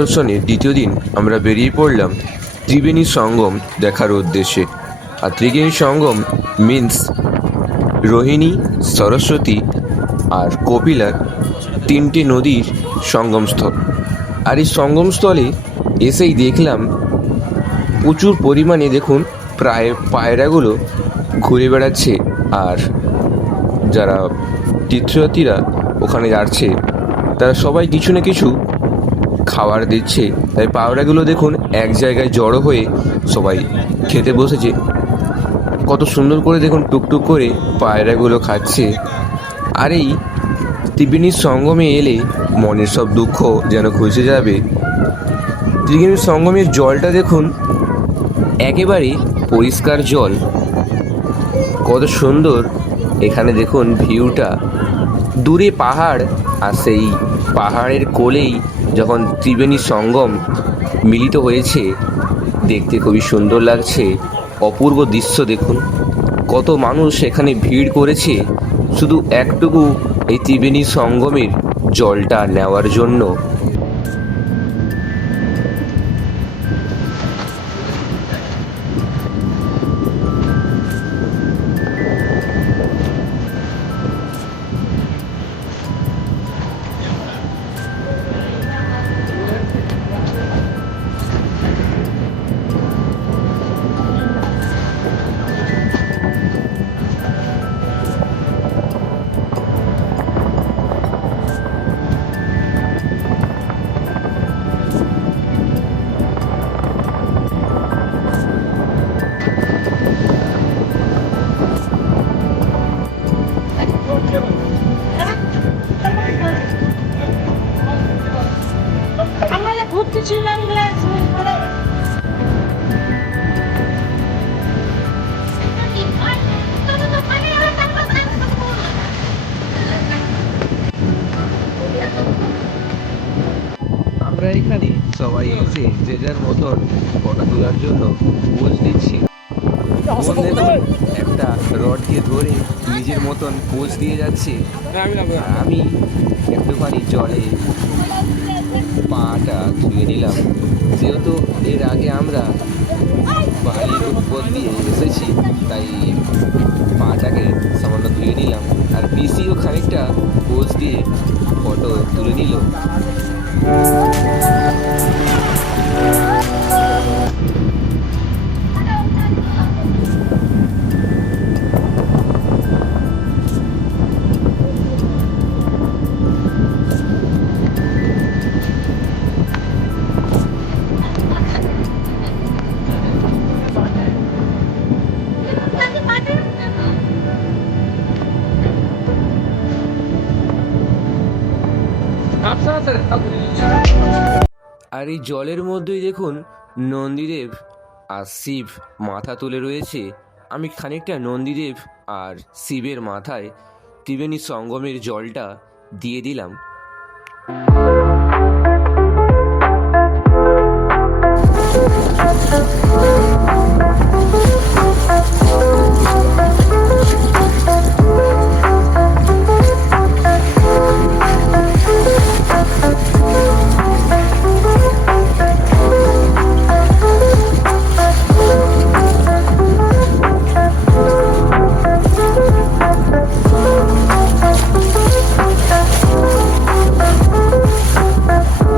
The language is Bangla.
দর্শনের দ্বিতীয় দিন আমরা বেরিয়ে পড়লাম ত্রিবেণী সঙ্গম দেখার উদ্দেশ্যে। আর ত্রিবেণী সঙ্গম মিন্স রোহিণী, সরস্বতী আর কপিলার তিনটি নদীর সঙ্গমস্থল। আর এই সঙ্গমস্থলে এসেই দেখলাম প্রচুর পরিমাণে দেখুন প্রায় পায়রাগুলো ঘুরে বেড়াচ্ছে আর যারা তীর্থযাত্রীরা ওখানে যাচ্ছে, তারা সবাই কিছু না কিছু খাবার দিচ্ছে। তাই পায়রাগুলো দেখুন এক জায়গায় জড়ো হয়ে সবাই খেতে বসেছে। কত সুন্দর করে দেখুন টুকটুক করে পায়রাগুলো খাচ্ছে। আর এই ত্রিবেণীর সঙ্গমে এলে মনের সব দুঃখ যেন ঘুচে যাবে। ত্রিবেণীর সঙ্গমের জলটা দেখুন, একেবারে পরিষ্কার জল। কত সুন্দর এখানে দেখুন ভিউটা। দূরে পাহাড় আর সেই পাহাড়ের কোলেই যখন ত্রিবেণী সঙ্গম মিলিত হয়েছে, দেখতে খুবই সুন্দর লাগছে। অপূর্ব দৃশ্য দেখুন। কত মানুষ এখানে ভিড় করেছে। শুধু একটুকু এই ত্রিবেণী সঙ্গমের জলটা নেওয়ার জন্য। আমরা এখানে সবাই এসে যে যার মতন ফটো তোলার জন্য পোজ দিচ্ছি। একটা রডকে ধরে নিজের মতন পোজ দিয়ে যাচ্ছে। আমি একটুখানি জলে পাটা ধুয়ে নিলাম। যেহেতু এর আগে আমরা বাড়ির উপর দিয়ে এসেছি তাই পাটাকে আর এই জলের মধ্যেই দেখুন নন্দীদেব আর শিব মাথা তুলে রয়েছে। আমি খানিকটা নন্দীদেব আর শিবের মাথায় ত্রিবেণী সঙ্গমের জলটা দিয়ে দিলাম।